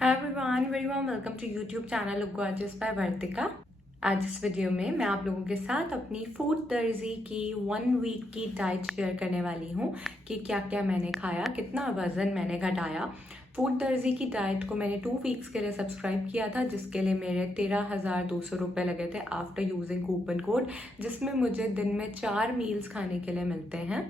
Hi everyone, very warm welcome to YouTube channel gorgeous by Vartika. आज इस video में मैं आप लोगों के साथ अपनी फूड दर्जी की 1 वीक की डाइट शेयर करने वाली हूँ कि क्या क्या मैंने खाया, कितना वज़न मैंने घटाया। फूड दर्जी की डाइट को मैंने 2 वीक्स के लिए सब्सक्राइब किया था, जिसके लिए मेरे 13,200 रुपये लगे थे आफ्टर यूजिंग कूपन कोड, जिसमें मुझे दिन में 4 मील्स खाने के लिए मिलते हैं।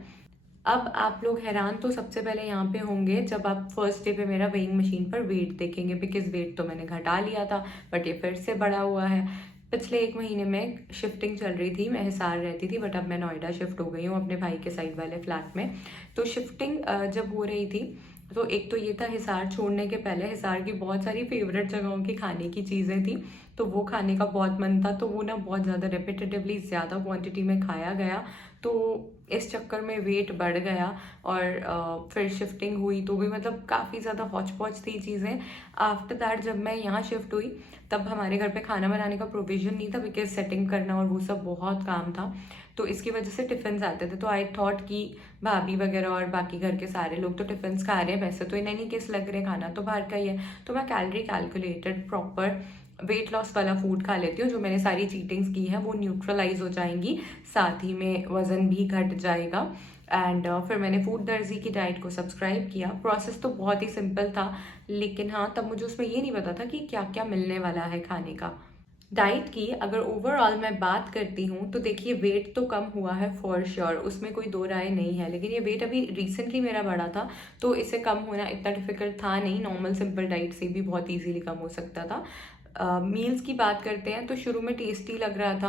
अब आप लोग हैरान तो सबसे पहले यहाँ पे होंगे जब आप फर्स्ट डे पे मेरा वेइंग मशीन पर वेट देखेंगे, बिकॉज वेट तो मैंने घटा लिया था बट ये फिर से बढ़ा हुआ है। पिछले 1 महीने में शिफ्टिंग चल रही थी, मैं हिसार रहती थी बट अब मैं नोएडा शिफ्ट हो गई हूँ अपने भाई के साइड वाले फ्लैट में। तो शिफ्टिंग जब हो रही थी तो एक तो ये था, हिसार छोड़ने के पहले हिसार की बहुत सारी फेवरेट जगहों की खाने की चीज़ें थी, तो वो खाने का बहुत मन था। तो वो ना बहुत ज़्यादा रेपिटेटिवली ज़्यादा क्वांटिटी में खाया गया, तो इस चक्कर में वेट बढ़ गया। और फिर शिफ्टिंग हुई तो भी मतलब काफ़ी ज़्यादा हौच पौच थी चीज़ें। आफ्टर दैट जब मैं यहाँ शिफ्ट हुई तब हमारे घर पे खाना बनाने का प्रोविज़न नहीं था, बिकॉज सेटिंग करना और वो सब बहुत काम था, तो इसकी वजह से टिफ़िन्स आते थे। तो आई थॉट कि भाभी वगैरह और बाकी घर के सारे लोग तो टिफ़िन्स खा रहे हैं, वैसे तो इन्हें नहीं किस लग रहे, खाना तो बाहर का ही है। तो मैं calorie calculated proper weight loss वाला फूड खा लेती हूँ। जो मैंने सारी चीटिंग्स की हैं वो न्यूट्रलाइज हो जाएंगी, साथ ही में वज़न भी घट जाएगा। एंड फिर मैंने फूड दर्जी की डाइट को सब्सक्राइब किया। प्रोसेस तो बहुत ही सिंपल था, लेकिन हाँ तब मुझे उसमें ये नहीं पता था कि क्या क्या मिलने वाला है खाने का। डाइट की अगर ओवरऑल मैं बात करती हूँ तो देखिए, वेट तो कम हुआ है फॉर श्योर, उसमें कोई दो राय नहीं है, लेकिन ये वेट अभी रिसेंटली मेरा बढ़ा था, तो इसे कम होना इतना डिफिकल्ट था नहीं। नॉर्मल सिंपल डाइट से भी बहुत इजीली कम हो सकता था। मील्स की बात करते हैं तो शुरू में टेस्टी लग रहा था,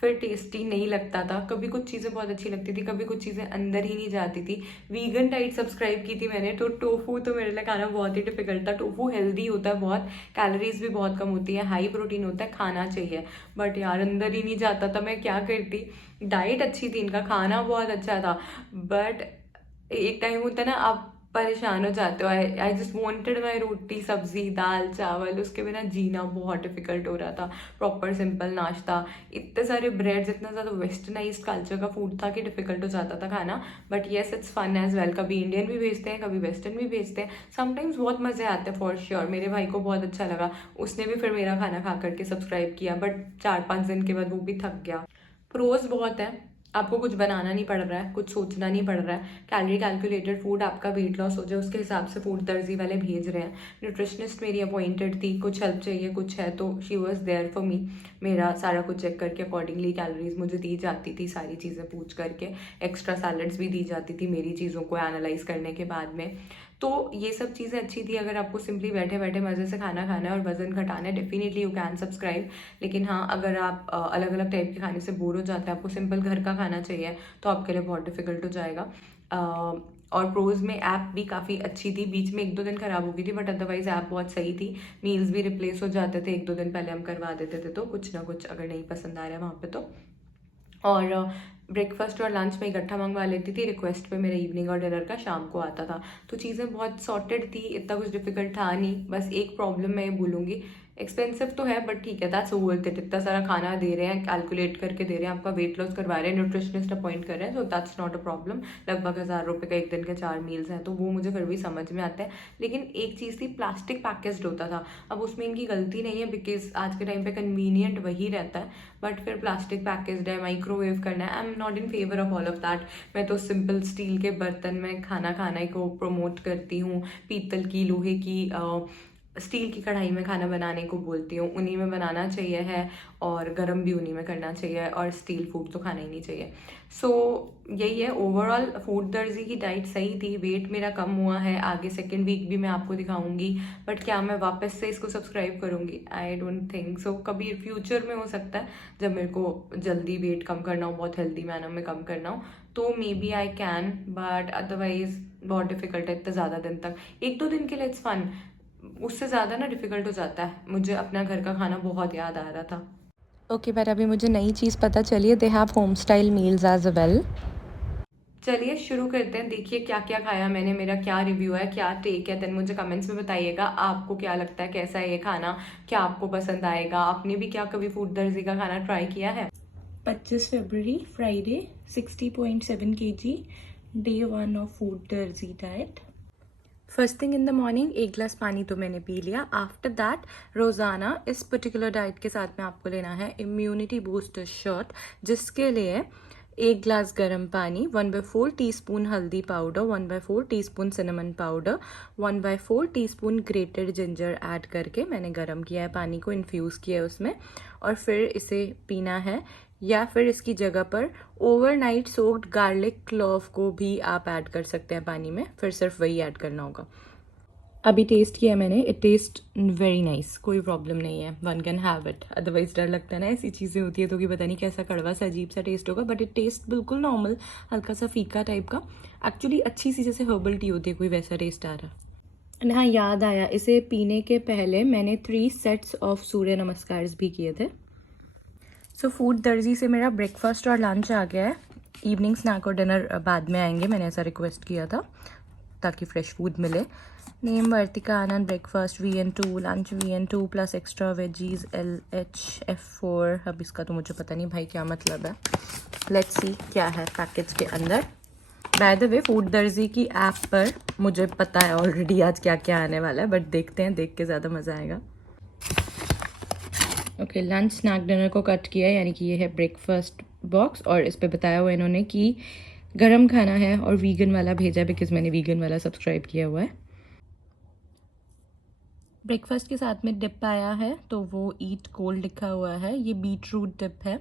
फिर टेस्टी नहीं लगता था। कभी कुछ चीज़ें बहुत अच्छी लगती थी, कभी कुछ चीज़ें अंदर ही नहीं जाती थी। वीगन डाइट सब्सक्राइब की थी मैंने, तो टोफू तो मेरे लिए खाना बहुत ही डिफिकल्ट था। टोफू हेल्दी होता है बहुत, कैलोरीज भी बहुत कम होती है, हाई प्रोटीन होता है, खाना चाहिए, बट यार अंदर ही नहीं जाता था। मैं क्या करती, डाइट अच्छी थी, इनका खाना बहुत अच्छा था, बट एक टाइम होता है ना आप परेशान हो जाते हो। आई जस्ट वॉन्टेड माई रोटी सब्जी दाल चावल, उसके बिना जीना बहुत डिफिकल्ट हो रहा था। प्रॉपर सिंपल नाश्ता, इतने सारे ब्रेड्स, इतना ज़्यादा वेस्टर्नाइज्ड कल्चर का फूड था कि डिफिकल्ट हो जाता था खाना। But yes, it's fun as well. कभी इंडियन भी भेजते हैं, कभी वेस्टर्न भी भेजते हैं, समटाइम्स बहुत मज़े आते हैं फॉर श्योर। मेरे भाई को बहुत अच्छा लगा, उसने भी फिर मेरा खाना खा करके सब्सक्राइब किया, बट 4-5 दिन के बाद वो भी थक गया। प्रोज बहुत है, आपको कुछ बनाना नहीं पड़ रहा है, कुछ सोचना नहीं पड़ रहा है, कैलोरी कैलकुलेटेड फूड, आपका वेट लॉस हो जाए उसके हिसाब से फूड दर्जी वाले भेज रहे हैं। न्यूट्रिशनिस्ट मेरी अपॉइंटेड थी, कुछ हेल्प चाहिए कुछ है तो she was there for me. मेरा सारा कुछ चेक करके अकॉर्डिंगली कैलोरीज मुझे दी जाती थी, सारी चीज़ें पूछ करके। एक्स्ट्रा सैलड्स भी दी जाती थी मेरी चीज़ों को एनालाइज करने के बाद में। तो ये सब चीज़ें अच्छी थी। अगर आपको सिंपली बैठे बैठे मज़े से खाना खाना है और वज़न घटाना है, डेफिनेटली यू कैन सब्सक्राइब। लेकिन हाँ, अगर आप अलग अलग टाइप के खाने से बोर हो जाते हैं, आपको सिंपल घर का खाना चाहिए, तो आपके लिए बहुत डिफिकल्ट हो जाएगा। और प्रोज में ऐप भी काफ़ी अच्छी थी, बीच में 1-2 दिन ख़राब हो गई थी, बट अदरवाइज ऐप बहुत सही थी। मील्स भी रिप्लेस हो जाते थे, 1-2 दिन पहले हम करवा देते थे, तो कुछ ना कुछ अगर नहीं पसंद आ रहा है वहाँ पे तो। और ब्रेकफास्ट और लंच में इकट्ठा मंगवा लेती थी, रिक्वेस्ट पे मेरे इवनिंग और डिनर का शाम को आता था। तो चीज़ें बहुत सॉर्टेड थी, इतना कुछ डिफिकल्ट था नहीं। बस एक प्रॉब्लम मैं ये बोलूँगी, एक्सपेंसिव तो है बट ठीक है, दैट्स वर्थ इट। इतना सारा खाना दे रहे हैं, कैलकुलेट करके दे रहे हैं, आपका वेट लॉस करवा रहे हैं, न्यूट्रिशनिस्ट अपॉइंट कर रहे हैं, so that's not a problem. लगभग 1,000 रुपये का एक दिन के 4 मील्स हैं, तो वो मुझे फिर भी समझ में आता है। लेकिन एक चीज़ थी, प्लास्टिक पैकेज्ड होता था। अब उसमें इनकी गलती नहीं है, बिकॉज आज के टाइम पे कन्वीनियंट वही रहता है, बट फिर प्लास्टिक पैकेज्ड है, माइक्रोवेव करना है, I am not in favour of all of that. मैं तो सिंपल स्टील के बर्तन में खाना खाने को प्रमोट करती हूँ, पीतल की, लोहे की, स्टील की कढ़ाई में खाना बनाने को बोलती हूँ, उन्हीं में बनाना चाहिए है, और गर्म भी उन्हीं में करना चाहिए, और स्टील फूड तो खाना ही नहीं चाहिए। सो यही है ओवरऑल। फूड दर्जी की डाइट सही थी, वेट मेरा कम हुआ है, आगे सेकेंड वीक भी मैं आपको दिखाऊंगी। बट क्या मैं वापस से इसको सब्सक्राइब करूंगी? I don't think so. कभी फ्यूचर में हो सकता है, जब मेरे को जल्दी वेट कम करना हो, बहुत हेल्दी मैनर में कम करना हो, तो maybe I can, but otherwise बहुत डिफिकल्ट है इतने ज़्यादा दिन तक। 1-2 दिन के लिए इट्स फन, उससे ज़्यादा ना डिफ़िकल्ट हो जाता है। मुझे अपना घर का खाना बहुत याद आ रहा था। ओके, पर अभी मुझे नई चीज़ पता चली है, they have home style meals as well. चलिए शुरू करते हैं। देखिए क्या क्या खाया मैंने, मेरा क्या रिव्यू है, क्या टेक है, देन मुझे कमेंट्स में बताइएगा आपको क्या लगता है, कैसा है ये खाना, क्या आपको पसंद आएगा, आपने भी क्या कभी फूड दर्जी का खाना ट्राई किया है। 25 फरवरी Friday, 60.7 kg, day 1 of food Darzee diet. First thing in the morning 1 गिलास पानी तो मैंने पी लिया। आफ्टर दैट रोज़ाना इस पर्टिकुलर डाइट के साथ में आपको लेना है इम्यूनिटी बूस्टर शॉट, जिसके लिए 1 गिलास गर्म पानी, 1/4 टीस्पून हल्दी powder, 1/4 teaspoon cinnamon powder, 1/4 teaspoon grated ginger add करके मैंने गर्म किया है पानी को, इन्फ्यूज़ किया है उसमें, और फिर इसे पीना है। या फिर इसकी जगह पर ओवरनाइट सोक्ड गार्लिक क्लोव को भी आप ऐड कर सकते हैं पानी में, फिर सिर्फ वही ऐड करना होगा। अभी टेस्ट किया मैंने, इट टेस्ट वेरी नाइस, कोई प्रॉब्लम नहीं है, one can have it. Otherwise डर लगता है ना ऐसी चीज़ें होती है तो कि पता नहीं कैसा कड़वा सा अजीब सा टेस्ट होगा, बट इट टेस्ट बिल्कुल नॉर्मल, हल्का सा फीका टाइप का। एक्चुअली अच्छी सी जैसे हर्बल टी होती है, कोई वैसा टेस्ट आ रहा। एंड हाँ, याद आया, इसे पीने के पहले मैंने 3 सेट्स ऑफ सूर्य नमस्कार भी किए थे। सो फूड दर्जी से मेरा ब्रेकफास्ट और लंच आ गया है। इवनिंग स्नैक और डिनर बाद में आएंगे, मैंने ऐसा रिक्वेस्ट किया था ताकि फ्रेश फूड मिले। Name Vartika Anand, breakfast VN2, lunch VN2 plus extra veggies LHF4। अब इसका तो मुझे पता नहीं भाई क्या मतलब है, लेट्स सी क्या है पैकेज के अंदर। बाय द वे, फूड दर्जी की ऐप पर मुझे पता है ऑलरेडी आज क्या क्या आने वाला है, बट देखते हैं, देख के ज़्यादा मज़ा आएगा। ओके, लंच स्नैक डिनर को कट किया है, यानी कि ये है ब्रेकफास्ट बॉक्स, और इस पे बताया हुआ इन्होंने कि गरम खाना है और वीगन वाला भेजा है, बिकॉज मैंने वीगन वाला सब्सक्राइब किया हुआ है। ब्रेकफास्ट के साथ में डिप आया है, तो वो ईट कोल्ड लिखा हुआ है, ये बीट रूट डिप है।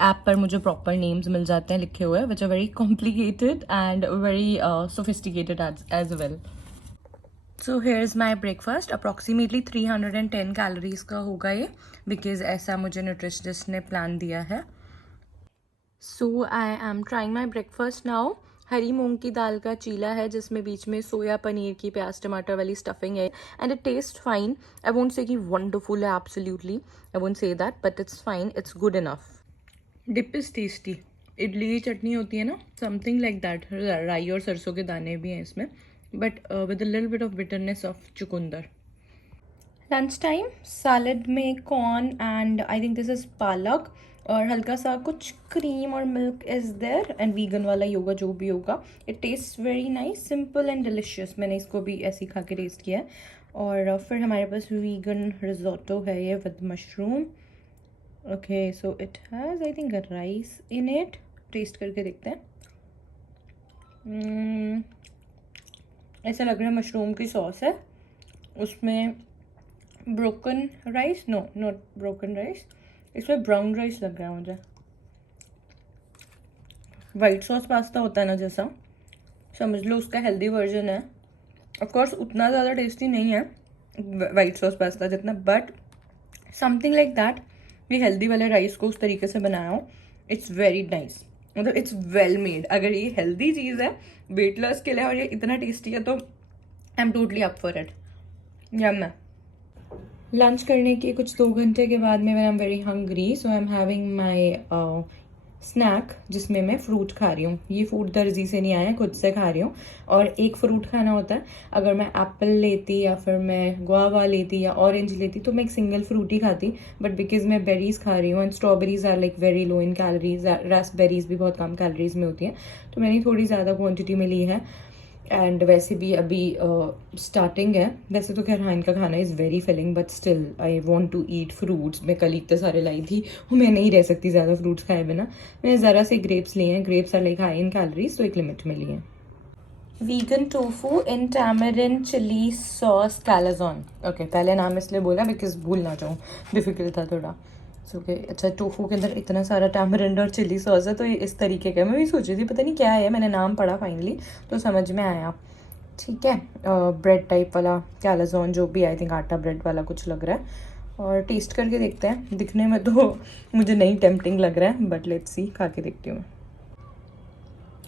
ऐप पर मुझे प्रॉपर नेम्स मिल जाते हैं लिखे हुए, which are very complicated and very sophisticated as well. So here is my breakfast. Approximately 310 calories का होगा ये, बिकॉज ऐसा मुझे न्यूट्रिशनिस्ट ने प्लान दिया है। So I am trying my breakfast now. हरी मूंग की दाल का चीला है, जिसमें बीच में सोया पनीर की प्याज टमाटर वाली स्टफिंग है, and it taste fine. I won't say कि वंडरफुल है absolutely, I won't say that, but it's fine, it's good enough. Dip is tasty. Idli की चटनी होती है ना, समथिंग लाइक दैट। राई और सरसों के दाने भी हैं इसमें, but with a little bit of bitterness of chukandar. Lunch time, salad में corn and I think this is palak, और हल्का सा कुछ क्रीम और milk is there, and vegan वाला ही होगा जो भी होगा। It taste very nice, simple and delicious. मैंने इसको भी ऐसे ही खा के टेस्ट किया है। और फिर हमारे पास वीगन रिजोटो है ये with mushroom. Okay, so it has I think rice in it. Taste करके देखते हैं। ऐसा लग रहा है मशरूम की सॉस है, उसमें broken rice, no not broken rice, इसमें ब्राउन राइस लग रहा है मुझे। वाइट सॉस पास्ता होता है ना जैसा, समझ लो उसका हेल्दी वर्जन है। ऑफ कोर्स उतना ज़्यादा टेस्टी नहीं है वाइट सॉस पास्ता जितना, बट समथिंग लाइक दैट। ये हेल्दी वाले राइस को उस तरीके से बनाया हो, इट्स वेरी नाइस, मतलब इट्स वेल मेड। अगर ये हेल्दी चीज़ है वेट लॉस के लिए और ये इतना टेस्टी है तो I am totally up for it. Yum. Lunch करने के कुछ 2 घंटे के बाद में I am very hungry, so I am having my snack, जिसमें मैं फ्रूट खा रही हूँ। ये फूड दर्जी से नहीं आया, खुद से खा रही हूँ। और एक फ्रूट खाना होता है, अगर मैं एप्पल लेती या फिर मैं गुआवा लेती या ऑरेंज लेती तो मैं एक सिंगल फ्रूट ही खाती, बट बिकॉज मैं बेरीज खा रही हूँ and strawberries are like very low in calories, raspberries भी बहुत कम कैलोरीज में होती हैं, तो मैंने थोड़ी ज़्यादा क्वान्टिटी में ली है। एंड वैसे भी अभी स्टार्टिंग है, वैसे तो खैर हाँ इनका खाना is very filling, but still I want to eat fruits. मैं कल इतने सारे लाई थी, मैं नहीं रह सकती ज़्यादा फ्रूट्स खाए बिना। मैंने ज़रा से ग्रेप्स लिए हैं, grapes are like high in calories, तो एक लिमिट में लिए हैं। Vegan tofu in tamarind chilli sauce calzone. Okay, पहले नाम इसलिए बोला बिकॉज भूल ना जाऊँ, डिफिकल्ट था थोड़ा। ओके, अच्छा, टोफू के अंदर इतना सारा टैमरिंड और चिली सॉस है, तो ये इस तरीके का। मैं भी सोच रही थी पता नहीं क्या है, मैंने नाम पढ़ा फाइनली तो समझ में आया। ठीक है, ब्रेड टाइप वाला कैलाजॉन, जो भी आई थिंक आटा ब्रेड वाला कुछ लग रहा है, और टेस्ट करके देखते हैं। दिखने में तो मुझे नहीं टेम्पटिंग लग रहा है, बट लेट्स सी, खा के देखती हूँ।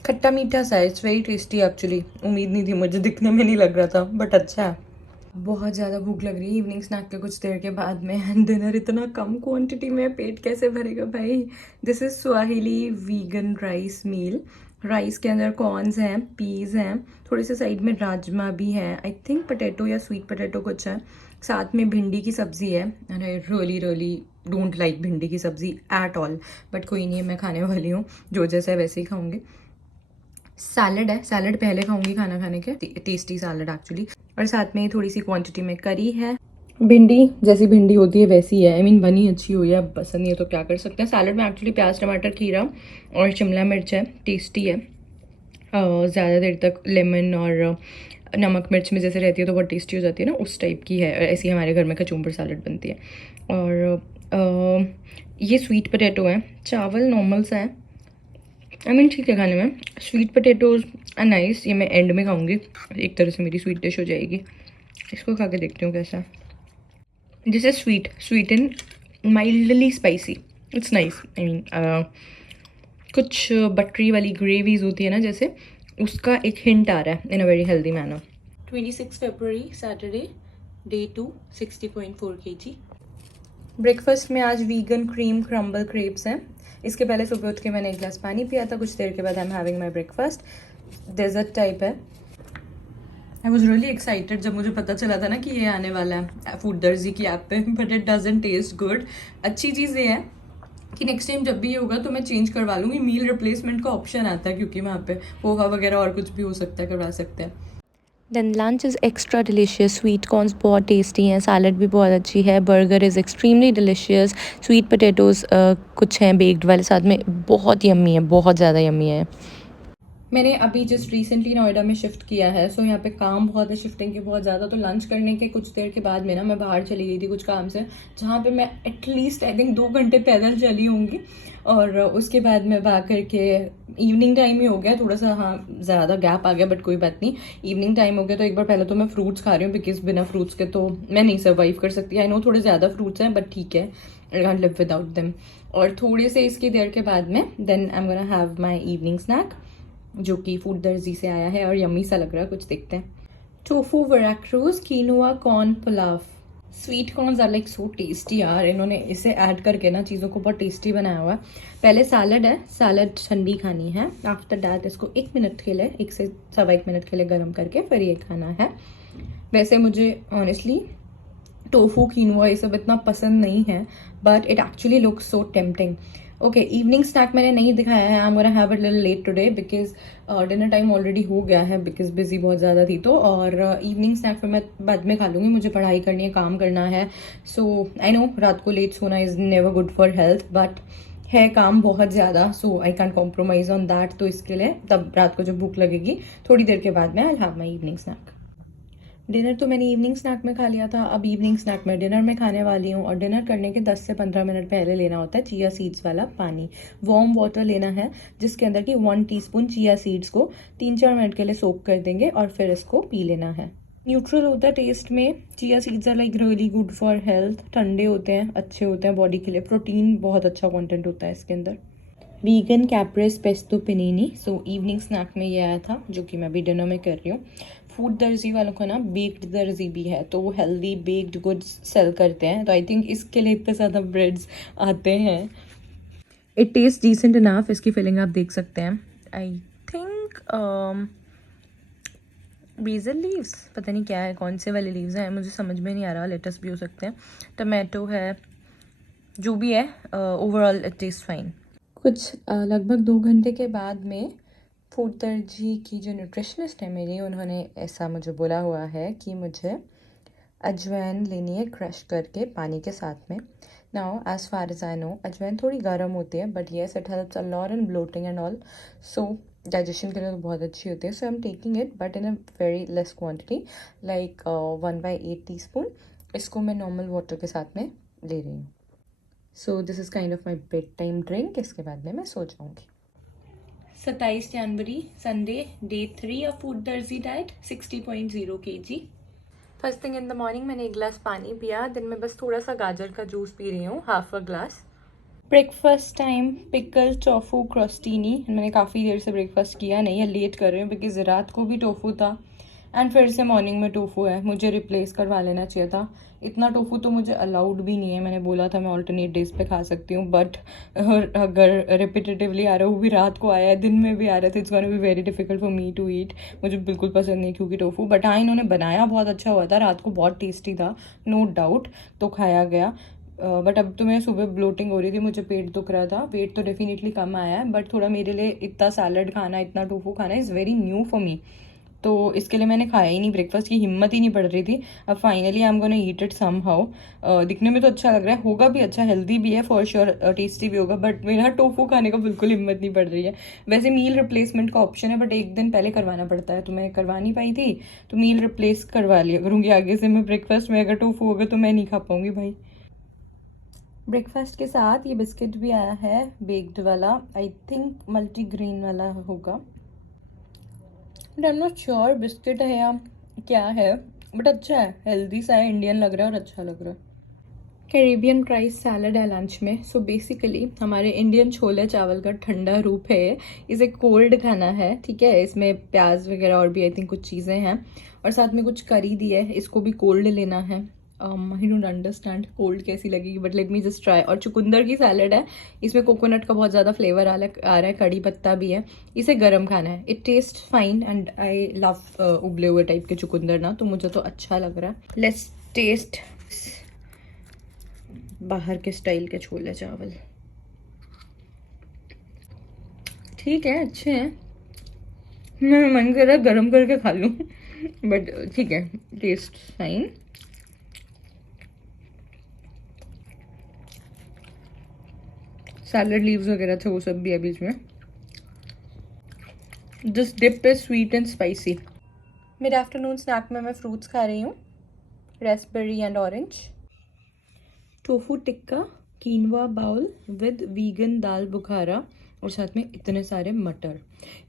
खट्टा मीठा सा, इट्स वेरी टेस्टी एक्चुअली। उम्मीद नहीं थी मुझे, दिखने में नहीं लग रहा था, बट अच्छा है। बहुत ज़्यादा भूख लग रही है इवनिंग स्नैक के कुछ देर के बाद में, एंड डिनर इतना कम क्वांटिटी में, पेट कैसे भरेगा भाई। This is Swahili vegan rice mill. Rice के अंदर कॉर्न्स हैं, पीज हैं, थोड़े से साइड में राजमा भी हैं, आई थिंक पोटैटो या स्वीट पोटैटो कुछ है, साथ में भिंडी की सब्ज़ी है। And I really don't like भिंडी की सब्ज़ी एट ऑल, बट कोई नहीं है, मैं खाने वाली हूँ, जो जैसा है वैसे ही खाऊंगी। सैलड है, सैलड पहले खाऊंगी खाना खाने के, टेस्टी सैलड एक्चुअली। और साथ में थोड़ी सी क्वांटिटी में करी है। भिंडी जैसी भिंडी होती है वैसी है, आई मीन बनी अच्छी हुई है, अब पसंद नहीं है तो क्या कर सकते हैं। सैलड में एक्चुअली प्याज टमाटर खीरा और शिमला मिर्च है, टेस्टी है। ज़्यादा देर तक लेमन और नमक मिर्च में जैसे रहती है तो बहुत टेस्टी हो जाती है ना, उस टाइप की है। ऐसी हमारे घर में कचूम्बर सैलड बनती है। और ये स्वीट पोटैटो है, चावल नॉर्मल सा है, आई मीन ठीक है खाने में। स्वीट पोटैटोज आ नाइस, ये मैं एंड में खाऊंगी, एक तरह से मेरी स्वीट डिश हो जाएगी। इसको खा के देखती हूँ कैसा। This is sweet and mildly spicy, it's nice. I mean कुछ बटरी वाली ग्रेवीज होती है ना जैसे, उसका एक हिंट आ रहा है in a very healthy manner. 26 फरवरी सैटरडे, डे 2, 60.4 kg। ब्रेकफास्ट में आज वीगन क्रीम क्रम्बल क्रेप्स हैं। इसके पहले सुबह उठ के मैंने एक गिलास पानी पिया था, कुछ देर के बाद I am having my breakfast. Dessert type है। आई वॉज रियली एक्साइटेड जब मुझे पता चला था ना कि ये आने वाला है फूड दर्जी की ऐप पे, but it doesn't taste good. अच्छी चीज़ ये है कि नेक्स्ट टाइम जब भी ये होगा तो मैं चेंज करवा लूँगी। मील रिप्लेसमेंट का ऑप्शन आता है क्योंकि वहाँ पे पोहा वगैरह और कुछ भी हो सकता है, करवा सकते हैं। Then lunch is extra delicious, sweet corns बहुत टेस्टी हैं, सैलड भी बहुत अच्छी है, burger is extremely delicious, sweet potatoes कुछ हैं बेक्ड वाले साथ में, बहुत यम्मी है, बहुत ज़्यादा यम्मी है। मैंने अभी जस्ट रिसेंटली नोएडा में शिफ्ट किया है, सो यहाँ पे काम बहुत है शिफ्टिंग के बहुत ज़्यादा। तो लंच करने के कुछ देर के बाद में ना मैं बाहर चली गई थी कुछ काम से, जहाँ पे मैं एटलीस्ट आई थिंक 2 घंटे पैदल चली होंगी। और उसके बाद मैं बाहर करके इवनिंग टाइम ही हो गया थोड़ा सा, हाँ ज़्यादा गैप आ गया बट कोई बात नहीं, इवनिंग टाइम हो गया। तो एक बार पहले तो मैं फ्रूट्स खा रही हूँ बिकॉज बिना फ्रूट्स के तो मैं नहीं सर्वाइव कर सकती। आई नो थोड़े ज़्यादा फ्रूट्स हैं बट ठीक है, I can't live without them. और थोड़े से इसकी देर के बाद में then I am gonna have my evening snack, जो कि फूड दर्जी से आया है और यम्मी सा लग रहा है, कुछ देखते हैं। Tofu Veracruz quinoa corn pulao. Sweet corns are like so tasty यार, इन्होंने इसे ऐड करके ना चीज़ों को बहुत टेस्टी बनाया हुआ है। पहले सैलड है, सैलड ठंडी खानी है, आफ्टर दैट इसको 1 मिनट के लिए, 1 से सवा 1 मिनट के लिए गर्म करके फिर ये खाना है। वैसे मुझे ऑनेस्टली टोफू कीनोआ ये सब इतना पसंद नहीं है, but it actually looks so tempting. Okay, evening snack मैंने नहीं दिखाया है, I am gonna have it little late today because dinner time already हो गया है, बिकॉज बिजी बहुत ज़्यादा थी तो। और इवनिंग स्नैक फिर मैं बाद में खा लूँगी, मुझे पढ़ाई करनी है, काम करना है। सो आई नो रात को लेट सोना is never good for health, but है काम बहुत ज़्यादा, so I can compromise on that. तो इसके लिए तब रात को जब भूख लगेगी थोड़ी देर के बाद में I have my evening snack. Dinner तो मैंने इवनिंग स्नैक में खा लिया था, अब इवनिंग स्नैक में डिनर में खाने वाली हूँ। और डिनर करने के 10 से 15 मिनट पहले लेना होता है चिया सीड्स वाला पानी, वार्म वाटर लेना है, जिसके अंदर की 1 टीस्पून चिया सीड्स को 3-4 मिनट के लिए सोक कर देंगे और फिर इसको पी लेना है। न्यूट्रल होता है टेस्ट में, chia seeds are like really good for health, ठंडे होते हैं, अच्छे होते हैं बॉडी के लिए, प्रोटीन बहुत अच्छा कॉन्टेंट होता है इसके अंदर। वीगन कैप्रेस पेस्तो पिनीनी, सो इवनिंग स्नैक में ये आया था जो कि मैं अभी डिनर में कर रही हूँ। फूड दर्जी वालों को ना बेक्ड दर्जी भी है, तो वो हेल्दी बेक्ड गुड्स सेल करते हैं, तो आई थिंक इसके लिए इतने ज़्यादा ब्रेड्स आते हैं। इट टेस्ट डिसेंट इनफ, इसकी फिलिंग आप देख सकते हैं। आई थिंक बेसल लीव्स, पता नहीं क्या है, कौन से वाले लीव्स हैं मुझे समझ में नहीं आ रहा, लेटस भी हो सकते हैं, टमाटो है, जो भी है ओवरऑल इट टेस्ट फाइन। कुछ लगभग 2 घंटे के बाद में फूड दर्जी की जो न्यूट्रिशनिस्ट है मेरी, उन्होंने ऐसा मुझे बोला हुआ है कि मुझे अजवाइन लेनी है क्रश करके पानी के साथ में। Now as far as I know अजवाइन थोड़ी गर्म होती है, but yes it helps a lot in bloating and all, so digestion के लिए तो बहुत अच्छी होती है। So I am taking it but in a very less quantity, like 1/8 teaspoon. इसको मैं नॉर्मल वाटर के साथ में ले रही हूँ। So this is kind of my bed time drink, इसके बाद में मैं सो जाऊँगी। 27 जनवरी Sunday, day 3 of food Darzee diet, 60.0 kg। First thing in the morning मैंने 1 गिलास पानी पिया, दिन में बस थोड़ा सा गाजर का जूस पी रही हूँ, half a glass. Breakfast time, pickle tofu crostini. मैंने काफ़ी देर से ब्रेकफास्ट किया नहीं है, लेट कर रही हूँ बिकॉज रात को भी टोफू था एंड फिर से मॉर्निंग में टोफू है, मुझे रिप्लेस करवा लेना चाहिए था। इतना टोफू तो मुझे अलाउड भी नहीं है, मैंने बोला था मैं ऑल्टरनेट डेज पे खा सकती हूँ, बट अगर रिपीटेटिवली आ रहा है, वो भी रात को आया है, दिन में भी आ रहा था, it's gonna be very difficult for me to eat. मुझे बिल्कुल पसंद नहीं क्योंकि टोफू, बट हाँ इन्होंने बनाया बहुत अच्छा हुआ था, रात को बहुत टेस्टी था नो डाउट, तो खाया गया। बट अब तो मैं सुबह ब्लोटिंग हो रही थी, मुझे पेट दुख रहा था। वेट तो डेफिनेटली कम आया है, बट थोड़ा मेरे लिए इतना सैलड खाना, इतना टोफू खाना is very new for me. तो इसके लिए मैंने खाया ही नहीं ब्रेकफास्ट की, हिम्मत ही नहीं पड़ रही थी। अब finally I am gonna eat it somehow. दिखने में तो अच्छा लग रहा है, होगा भी अच्छा, हेल्दी भी है फॉर श्योर, टेस्टी भी होगा, बट मेरा टोफू खाने का बिल्कुल हिम्मत नहीं पड़ रही है। वैसे मील रिप्लेसमेंट का ऑप्शन है, बट एक दिन पहले करवाना पड़ता है, तो मैं करवा नहीं पाई थी, तो मील रिप्लेस करवा लिया करूँगी आगे से मैं। ब्रेकफास्ट में अगर टोफू होगा तो मैं नहीं खा पाऊँगी भाई। ब्रेकफास्ट के साथ ये बिस्किट भी आया है, बेक्ड वाला, आई थिंक मल्टीग्रेन वाला होगा, but I am not sure biscuit है या क्या है, बट अच्छा है, हेल्दी सा है, इंडियन लग रहा है और अच्छा लग रहा है। कैरेबियन राइस सैलड है लंच में। सो बेसिकली हमारे इंडियन छोले चावल का ठंडा रूप है, इसे कोल्ड खाना है, ठीक है। इसमें प्याज वगैरह और भी आई थिंक कुछ चीज़ें हैं, और साथ में कुछ करी दी है, इसको भी कोल्ड लेना है। आई डोंट अंडरस्टैंड कोल्ड कैसी लगेगी, but let me just try. और चुकंदर की सैलड है, इसमें कोकोनट का बहुत ज़्यादा फ्लेवर आ रहा है, कड़ी पत्ता भी है, इसे गर्म खाना है। It taste fine and I love उबले हुए टाइप के चुकंदर ना, तो मुझे तो अच्छा लग रहा है। लेट्स टेस्ट बाहर के स्टाइल के छोले चावल। ठीक है, अच्छे हैं, मेरा मन कर रहा है गर्म करके खा लूँ, बट ठीक है, टेस्ट फाइन। सैलड लीव्स वगैरह थे, वो सब भी है बीच में। This dip is sweet and spicy. मेरे आफ्टरनून स्नैक में मैं फ्रूट्स खा रही हूँ, raspberry and orange. Tofu tikka quinoa bowl with vegan dal bukhara, और साथ में इतने सारे मटर।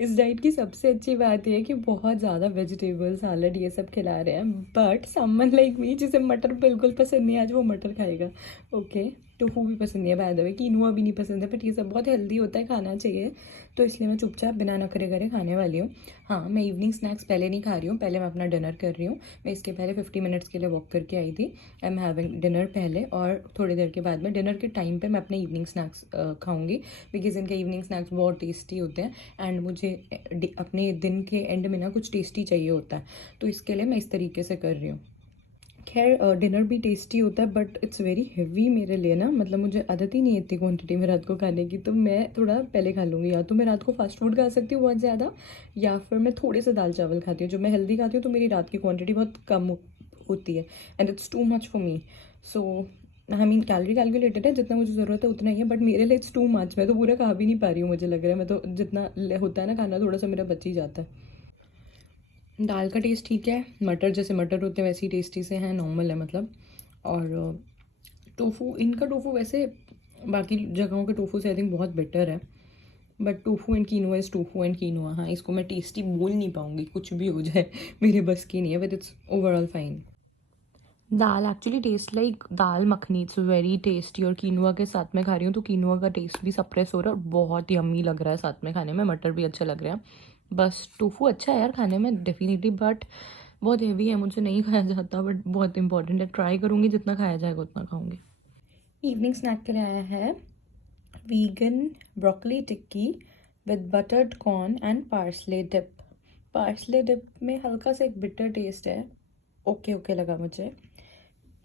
इस डाइट की सबसे अच्छी बात यह है कि बहुत ज़्यादा वेजिटेबल सैलड ये सब खिला रहे हैं, बट समवन लाइक मी जिसे मटर बिल्कुल पसंद नहीं है, आज वो मटर खाएगा। ओके, टोफू भी पसंद नहीं है, बाय द वे कीनवा भी नहीं पसंद है, बट ये सब बहुत हेल्दी होता है, खाना चाहिए, तो इसलिए मैं चुपचाप बिना नखरे करे खाने वाली हूँ। हाँ, मैं इवनिंग स्नैक्स पहले नहीं खा रही हूँ, पहले मैं अपना डिनर कर रही हूँ। मैं इसके पहले 50 मिनट्स के लिए वॉक करके आई थी। आई एम हैविंग डिनर पहले, और थोड़ी देर के बाद में डिनर के टाइम पे मैं अपने इवनिंग स्नैक्स खाऊंगी, बिकॉज इनके इवनिंग स्नैक्स बहुत टेस्टी होते हैं, एंड मुझे अपने दिन के एंड में ना कुछ टेस्टी चाहिए होता है, तो इसके लिए मैं इस तरीके से कर रही हूँ। खैर डिनर भी टेस्टी होता है, बट इट्स वेरी हेवी मेरे लिए ना, मतलब मुझे आदत ही नहीं है इतनी क्वांटिटी में रात को खाने की, तो मैं थोड़ा पहले खा लूँगी। या तो मैं रात को फास्ट फूड खा सकती हूँ बहुत ज़्यादा, या फिर मैं थोड़े से दाल चावल खाती हूँ। जब मैं हेल्दी खाती हूँ तो मेरी रात की क्वांटिटी बहुत कम होती है, and it's too much for me. So I mean calorie calculated है, जितना मुझे ज़रूरत है उतना ही है, बट मेरे लिए इट्स टू मच। मैं तो पूरा खा भी नहीं पा रही हूँ, मुझे लग रहा है मैं तो जितना होता है ना खाना, थोड़ा सा मेरा बच ही जाता है। दाल का टेस्ट ठीक है, मटर जैसे मटर होते हैं वैसे ही टेस्टी से हैं, नॉर्मल है मतलब। और टोफू, इनका टोफू वैसे बाकी जगहों के टोफू से आई थिंक बहुत बेटर है, but tofu and quinoa is tofu and quinoa. हाँ, इसको मैं टेस्टी बोल नहीं पाऊँगी, कुछ भी हो जाए मेरे बस की नहीं है, but it's overall fine. Dal actually taste like dal makhani, it's very tasty, और कीनोआ के साथ में खा रही हूँ तो कीनोआ का टेस्ट भी सप्रेस हो रहा है, और बहुत यम्मी लग रहा है साथ में खाने में, मटर भी अच्छे लग रहे हैं। बस टोफू अच्छा है यार खाने में डेफिनेटली, बट बहुत हेवी है, मुझसे नहीं खाया जाता, बट बहुत इंपॉर्टेंट है, ट्राई करूँगी, जितना खाया जाएगा उतना खाऊँगी। इवनिंग स्नैक के लिए आया है vegan broccoli tikki with buttered corn and parsley dip. Parsley dip में हल्का सा एक बिटर टेस्ट है, ओके ओके लगा मुझे।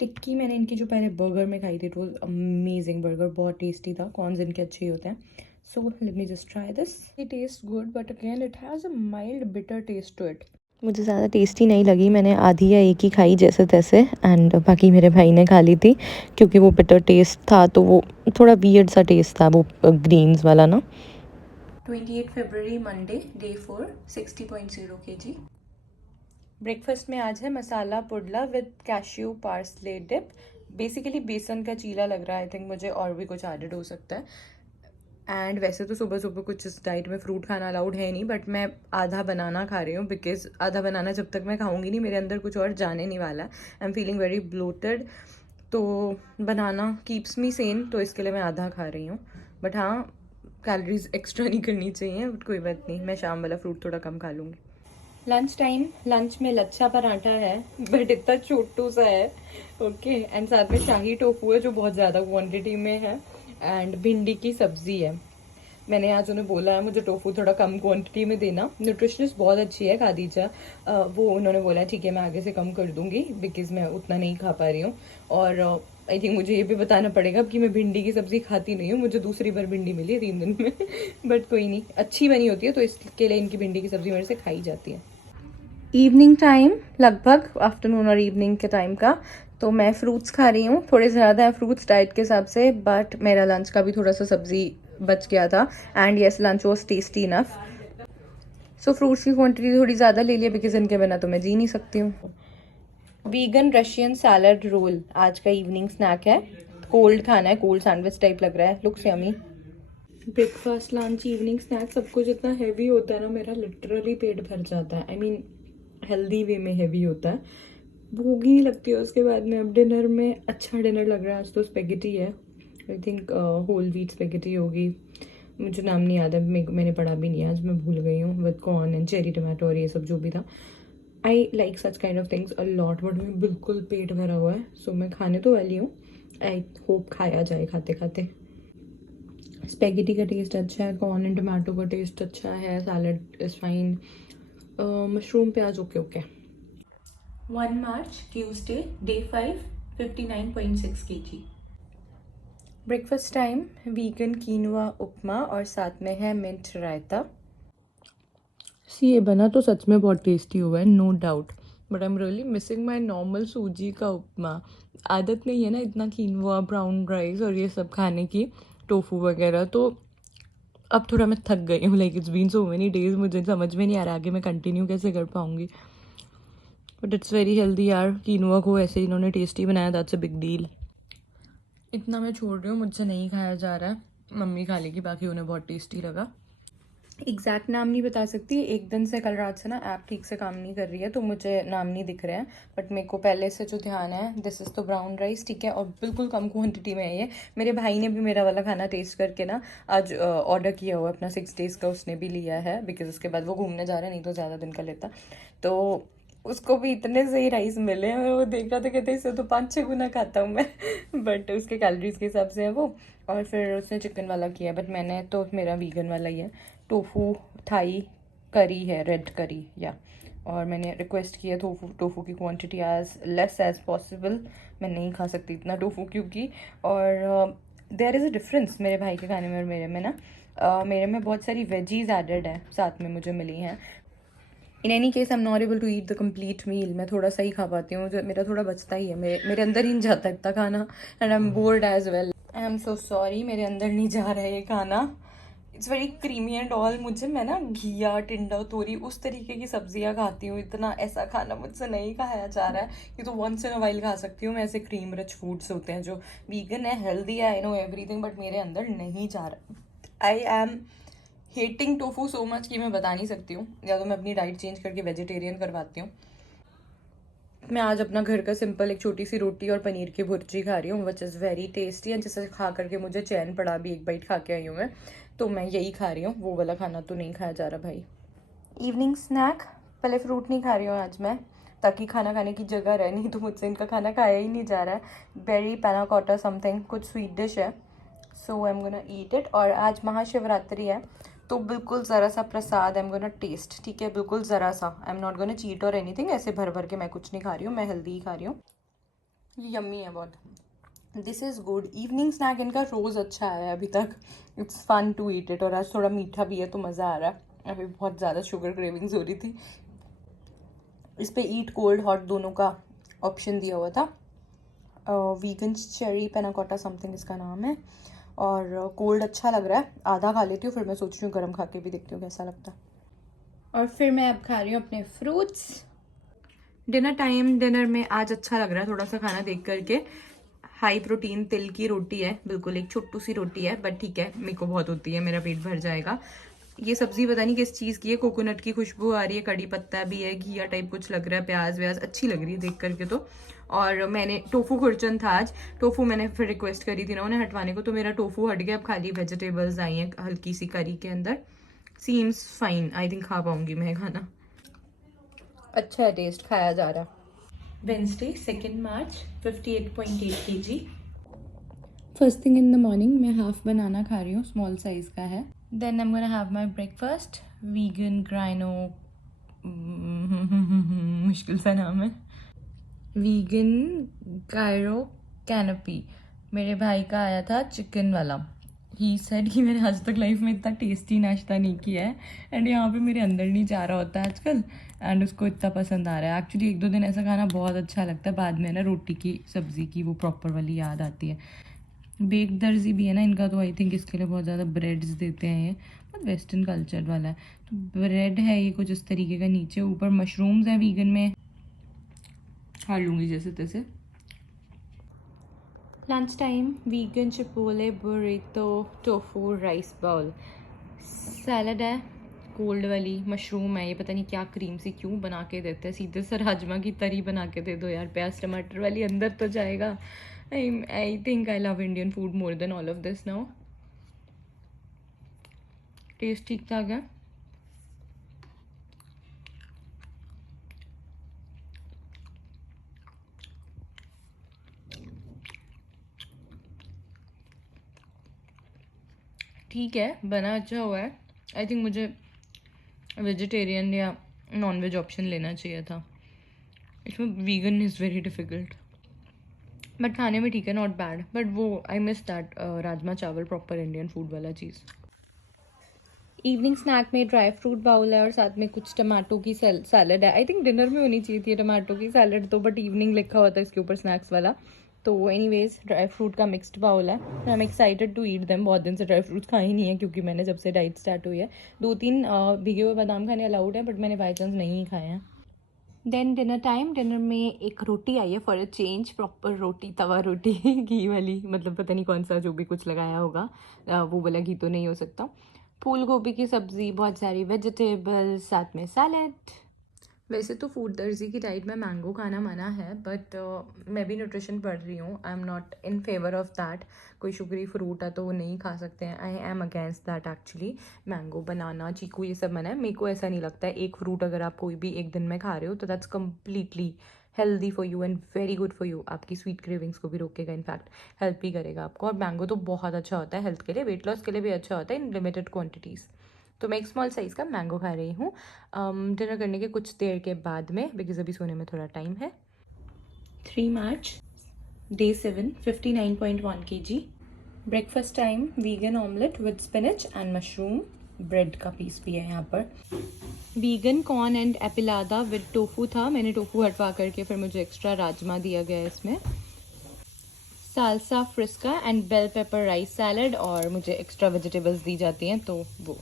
टिक्की मैंने इनकी जो पहले बर्गर में खाई थी, इट वाज अमेजिंग बर्गर, बहुत टेस्टी था, कॉर्न्स इनके अच्छे ही होते हैं। So let me just try this. It taste good, but again it has a mild bitter taste to it. मुझे ज़्यादा टेस्टी नहीं लगी, मैंने आधी या एक ही खाई जैसे तैसे, एंड बाकी मेरे भाई ने खा ली थी, क्योंकि वो बिटर टेस्ट था, तो वो थोड़ा वियर्ड सा टेस्ट था वो ग्रीन्स वाला ना। 28 फरवरी मंडे, डे 4, 60.0 kg। ब्रेकफास्ट में आज है masala pudla with cashew parsley dip. Basically बेसन का चीला लग रहा है, आई थिंक मुझे और भी कुछ एडेड हो सकता है। एंड वैसे तो सुबह सुबह कुछ इस डाइट में फ्रूट खाना अलाउड है नहीं, बट मैं आधा बनाना खा रही हूँ, बिकॉज आधा बनाना जब तक मैं खाऊंगी नहीं, मेरे अंदर कुछ और जाने नहीं वाला। I am feeling very bloated, तो बनाना कीप्स मी सेन, तो इसके लिए मैं आधा खा रही हूँ। बट हाँ, कैलोरीज एक्स्ट्रा नहीं करनी चाहिए, बट कोई बात नहीं, मैं शाम वाला फ्रूट थोड़ा कम खा लूँगी। लंच टाइम, लंच में लच्छा पराठा है, बट इतना छोटू सा है, ओके, एंड साथ में शाही टोफू है जो बहुत ज़्यादा क्वांटिटी में है, एंड भिंडी की सब्जी है। मैंने आज उन्हें बोला है मुझे टोफू थोड़ा कम क्वांटिटी में देना। न्यूट्रिशनिस्ट बहुत अच्छी है खादीजा, वो उन्होंने बोला ठीक है मैं आगे से कम कर दूंगी बिकॉज मैं उतना नहीं खा पा रही हूँ। और आई थिंक मुझे ये भी बताना पड़ेगा कि मैं भिंडी की सब्ज़ी खाती नहीं हूँ, मुझे दूसरी बार भिंडी मिली है 3 दिन में बट कोई नहीं, अच्छी बनी होती है तो इसके लिए इनकी भिंडी की सब्ज़ी मेरे से खाई जाती है। इवनिंग टाइम लगभग आफ्टरनून और इवनिंग के टाइम का, तो मैं फ्रूट्स खा रही हूँ, थोड़े ज़्यादा है फ्रूट्स डाइट के हिसाब से, बट मेरा लंच का भी थोड़ा सा सब्ज़ी बच गया था and yes lunch was tasty enough. So fruits की क्वांटिटी थोड़ी ज़्यादा ले लिया बिकॉज इनके बिना तो मैं जी नहीं सकती हूँ। वीगन रशियन सैलड रोल आज का इवनिंग स्नैक है, कोल्ड खाना है, कोल्ड सैंडविच टाइप लग रहा है, looks yummy. Breakfast lunch evening snack सब कुछ इतना हैवी होता है ना, मेरा लिटरली पेट भर जाता है। आई मीन हेल्दी वे में हैवी होता है, भूख ही नहीं लगती है उसके बाद में। अब डिनर में अच्छा डिनर लग रहा है, आज तो स्पेगेटी है, I think whole wheat spaghetti होगी, मुझे नाम नहीं याद है, मैंने पढ़ा भी नहीं है आज, मैं भूल गई हूँ, with corn and cherry tomato और ये सब जो भी था। I like such kind of things a lot, but मैं बिल्कुल पेट भरा हुआ है, सो मैं खाने तो वाली हूँ, आई होप खाया जाए खाते खाते। स्पेगेटी का टेस्ट अच्छा है, कॉर्न एंड टमाटो का टेस्ट अच्छा है, सैलड इज़ फाइन, मशरूम प्याज okay okay. 1 March Tuesday day 5 59.6 kg। Breakfast time vegan quinoa upma और साथ में है मिंट रायता। ये बना तो सच में बहुत टेस्टी हुआ है, no doubt, but I am really missing my normal सूजी का उपमा। आदत नहीं है ना इतना कीनोआ ब्राउन राइस और ये सब खाने की, टोफू वगैरह, तो अब थोड़ा मैं थक गई हूँ। Like it's been so many days, मुझे समझ में नहीं आ रहा आगे मैं कंटिन्यू कैसे कर पाऊँगी, बट इट्स वेरी हेल्दी यार। कीनोआ को ऐसे इन्होंने टेस्टी बनाया, दैट्स अ बिग डील। इतना मैं छोड़ रही हूँ, मुझसे नहीं खाया जा रहा है, मम्मी खा लेगी, बाकी उन्हें बहुत टेस्टी लगा। एग्जैक्ट नाम नहीं बता सकती, एक दिन से कल रात से ना ऐप ठीक से काम नहीं कर रही है तो मुझे नाम नहीं दिख रहे हैं, बट मेरे को पहले से जो ध्यान है, दिस इज़ तो ब्राउन राइस, ठीक है, और बिल्कुल कम क्वांटिटी में है ये। मेरे भाई ने भी मेरा वाला खाना टेस्ट करके ना आज ऑर्डर किया हुआ अपना 6 डेज़ का, उसने भी लिया है बिकॉज उसके बाद वो घूमने जा रहा है, नहीं तो ज़्यादा दिन का लेता, तो उसको भी इतने सही राइस मिले हैं, वो देख रहा था, कहते इससे तो 5-6 गुना खाता हूँ मैं बट उसके कैलोरीज के हिसाब से है वो। और फिर उसने चिकन वाला किया, बट मैंने तो मेरा वीगन वाला ही है, टोफू थाई करी है, रेड करी या, और मैंने रिक्वेस्ट किया टोफू की quantity as less as possible, मैं नहीं खा सकती इतना टोफू क्योंकि, और देयर इज़ अ डिफरेंस मेरे भाई के खाने में और मेरे में ना, मेरे में बहुत सारी वेजीज एडेड है साथ में मुझे मिली हैं। In any case I am not able to eat the complete meal, मैं थोड़ा सा ही खा पाती हूँ, मेरा थोड़ा बचता ही है, मेरे अंदर ही नहीं जाता इतना खाना, and I am bored as well. I am so sorry, मेरे अंदर नहीं जा रहा है ये खाना, it's very creamy and all. मुझे, मैं ना घिया टिंडा तोरी उस तरीके की सब्जियां खाती हूँ, इतना ऐसा खाना मुझसे नहीं खाया जा रहा है, ये तो वंस इन अ वाइल खा सकती हूँ मैं, ऐसे क्रीम रिच फूड्स होते हैं जो वीगन है, हेल्दी है, आई नो एवरीथिंग, बट मेरे अंदर नहीं जा रहा। I am hating tofu so much कि मैं बता नहीं सकती हूँ, या तो मैं अपनी डाइट चेंज करके वेजिटेरियन करवाती हूँ। मैं आज अपना घर का सिंपल एक छोटी सी रोटी और पनीर की भुर्जी खा रही हूँ, which is very tasty, and जिसे खा करके मुझे चैन पड़ा भी, एक बाइट खा के आई हूँ मैं, तो मैं यही खा रही हूँ, वो वाला खाना तो नहीं खाया जा रहा भाई। इवनिंग स्नैक, पहले फ्रूट नहीं खा रही हूँ आज मैं, ताकि खाना खाने की जगह रहे, नहीं तो मुझसे इनका खाना खाया ही नहीं जा रहा है। बेरी पैना कॉटा समथिंग, कुछ स्वीट डिश है, so I am gonna eat it. और आज महाशिवरात्रि है तो बिल्कुल ज़रा सा प्रसाद आई एम गोना टेस्ट, ठीक है, बिल्कुल ज़रा सा, I am not gonna cheat और एनीथिंग, ऐसे भर भर के मैं कुछ नहीं खा रही हूँ, मैं हेल्दी ही खा रही हूँ। यम्मी है बहुत, this is good. Evening snack इनका रोज़ अच्छा है अभी तक, it's fun to eat it, और आज थोड़ा मीठा भी है तो मज़ा आ रहा है, अभी बहुत ज़्यादा शुगर क्रेविंग्स हो रही थी। इस पे ईट कोल्ड हॉट दोनों का ऑप्शन दिया हुआ था, वीगन चेरी पैनाकोटा समथिंग इसका नाम है, और कोल्ड अच्छा लग रहा है, आधा खा लेती हूँ फिर मैं सोच रही हूँ गर्म खा के भी देखती हूँ कैसा लगता है। और फिर मैं अब खा रही हूँ अपने फ्रूट्स। डिनर टाइम, डिनर में आज अच्छा लग रहा है थोड़ा सा खाना देख करके, हाई प्रोटीन तिल की रोटी है, बिल्कुल एक छोटू सी रोटी है, बट ठीक है, मेरे को बहुत होती है, मेरा पेट भर जाएगा। ये सब्जी पता नहीं किस चीज़ की है, कोकोनट की खुशबू आ रही है, कड़ी पत्ता भी है, घिया टाइप कुछ लग रहा है, प्याज व्याज अच्छी लग रही है देख करके तो। और मैंने टोफू खुरचन था आज, टोफू मैंने फिर रिक्वेस्ट करी थी ना उन्हें हटवाने को, तो मेरा टोफू हट गया, अब खाली वेजिटेबल्स आई हैं हल्की सी करी के अंदर, सीम्स फाइन, आई थिंक खा पाऊंगी मैं खाना, अच्छा है टेस्ट, खाया जा रहा। Wednesday 2 March 58.8 kg। First thing in the morning मैं हाफ बनाना खा रही हूँ, स्मॉल साइज़ का है, Then I'm gonna have my breakfast. Vegan Grino. मुश्किल सा नाम है. Vegan Gyro Canopy. मेरे भाई का आया था चिकन वाला. ही सेड कि मैंने आज तक लाइफ में इतना टेस्टी नाश्ता नहीं किया है एंड यहाँ पे मेरे अंदर नहीं जा रहा होता है आजकल एंड उसको इतना पसंद आ रहा है. एक्चुअली 1-2 दिन ऐसा खाना बहुत अच्छा लगता है, बाद में ना रोटी की सब्ज़ी की वो प्रॉपर वाली याद आती है. बेक दर्जी भी है ना इनका, तो आई थिंक इसके लिए बहुत ज़्यादा ब्रेड्स देते हैं. ये बहुत वेस्टर्न कल्चर वाला है. तो ब्रेड है ये कुछ इस तरीके का, नीचे ऊपर मशरूम्स हैं वीगन में. खा लूँगी जैसे तैसे. Lunch time. Vegan chipotle burrito tofu rice bowl. Salad है कोल्ड वाली, मशरूम है, ये पता नहीं क्या क्रीम सी क्यों बना के देते हैं, सीधे से राजमा की तरी बना के दे दो यार, प्याज टमाटर वाली अंदर तो जाएगा. I think I love Indian food more than all of this now. Taste ठीक ठाक है. ठीक है, बना अच्छा हुआ है. आई थिंक मुझे वेजिटेरियन या नॉन वेज ऑप्शन लेना चाहिए था. इसमें vegan is very difficult but खाने में ठीक है, नॉट बैड. बट वो आई मिस दैट राजमा चावल प्रॉपर इंडियन फूड वाला चीज़. इवनिंग स्नैक में ड्राई फ्रूट बाउल है और साथ में कुछ टमाटो की सैलड है. आई थिंक डिनर में होनी चाहिए थी टमाटो की सैलड तो, बट इवनिंग लिखा हुआ था इसके ऊपर स्नैक्स वाला. तो एनीवेज ड्राई फ्रूट का मिक्स्ड बाउल है. I am excited to eat them. बहुत दिन से ड्राई फ्रूट्स खाए ही नहीं है क्योंकि मैंने जब से डाइट स्टार्ट हुई है. 2-3 भिगे हुए बादाम खाने अलाउड है बट मैंने बाई चांस नहीं खाए हैं. Then dinner time. डिनर में एक रोटी आई है फॉर अ चेंज, प्रॉपर रोटी, तवा रोटी घी वाली, मतलब पता नहीं कौन सा जो भी कुछ लगाया होगा वो वाला घी तो नहीं हो सकता. फूल गोभी की सब्ज़ी, बहुत सारी वेजिटेबल्स, साथ में सैलड. वैसे तो फूड दर्जी की डाइट में मैंगो खाना मना है बट मैं भी न्यूट्रिशन पढ़ रही हूँ. I am not in favour of that. कोई शुगरी फ्रूट है तो वो नहीं खा सकते हैं. I am against that actually. Mango, banana, चीकू ये सब मना है. मेरे को ऐसा नहीं लगता है. एक फ्रूट अगर आप कोई भी एक दिन में खा रहे हो तो that's completely healthy for you and very good for you. आपकी स्वीट क्रेविंग्स को भी रोकेगा, इनफैक्ट हेल्प भी करेगा आपको. और मैंगो तो बहुत अच्छा होता है हेल्थ के लिए, वेट लॉस के लिए भी अच्छा होता है इन लिमिटेड क्वान्टिटीज़. तो मैं एक स्मॉल साइज़ का मैंगो खा रही हूँ डिनर करने के कुछ देर के बाद में, बिकॉज अभी सोने में थोड़ा टाइम है. 3 March day 7, 59.1 kg. Breakfast time. Vegan omelette with spinach and mushroom. Bread का पीस भी है यहाँ पर. Vegan corn and enchilada with tofu था. मैंने टोफू हटवा करके फिर मुझे एक्स्ट्रा राजमा दिया गया है इसमें. Salsa fresca and bell pepper rice salad, और मुझे एक्स्ट्रा वेजिटेबल्स दी जाती हैं तो वो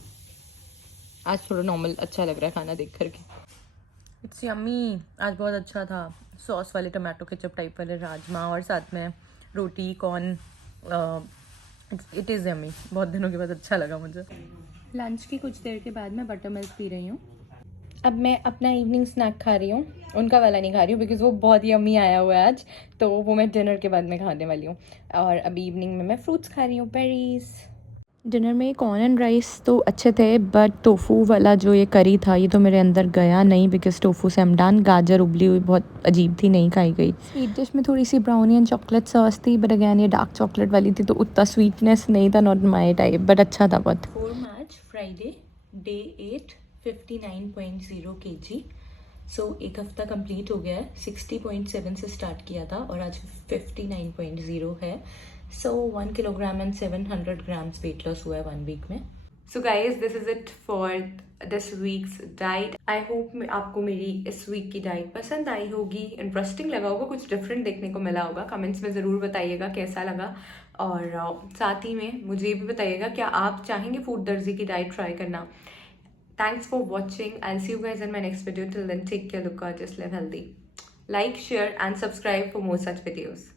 आज थोड़ा नॉर्मल अच्छा लग रहा है खाना देख करके. It's yummy. आज बहुत अच्छा था. सॉस वाले टमाटो केचप टाइप वाले राजमा और साथ में रोटी, कॉर्न. It is yummy. बहुत दिनों के बाद अच्छा लगा मुझे. लंच की कुछ देर के बाद मैं बटर मिल्क पी रही हूँ. अब मैं अपना इवनिंग स्नैक खा रही हूँ. उनका वाला नहीं खा रही हूँ बिकॉज वो बहुत यम्मी आया हुआ है आज, तो वो मैं डिनर के बाद में खाने वाली हूँ. और अभी इवनिंग में मैं फ्रूट्स खा रही हूँ, बेरीज. डिनर में कॉर्न एंड राइस तो अच्छे थे बट टोफू वाला जो ये करी था ये तो मेरे अंदर गया नहीं बिकॉज टोफू से हम डन. गाजर उबली हुई बहुत अजीब थी, नहीं खाई गई. स्वीट डिश में थोड़ी सी ब्राउनी एंड चॉकलेट सॉस थी बट अगैन ये डार्क चॉकलेट वाली थी तो उतना स्वीटनेस नहीं था, नॉट माई टाइप, बट अच्छा था बहुत. 4 मार्च फ्राइडे डे 8, 59.0 kg. सो एक हफ्ता कंप्लीट हो गया है. 60.7 से स्टार्ट किया था और आज 59.0 है. So 1 kilogram and 700 grams weight loss हुआ है 1 week में. So guys, this is it for this week's diet. I hope आपको मेरी इस वीक की डाइट पसंद आई होगी, इंटरेस्टिंग लगा होगा, कुछ डिफरेंट देखने को मिला होगा. कमेंट्स में ज़रूर बताइएगा कैसा लगा. और साथ ही में मुझे ये भी बताइएगा क्या आप चाहेंगे फूड दर्जी की डाइट ट्राई करना. Thanks for watching. I'll see you guys in my next video. Till then, take care, look gorgeous, live healthy. Like, share and subscribe for more such videos.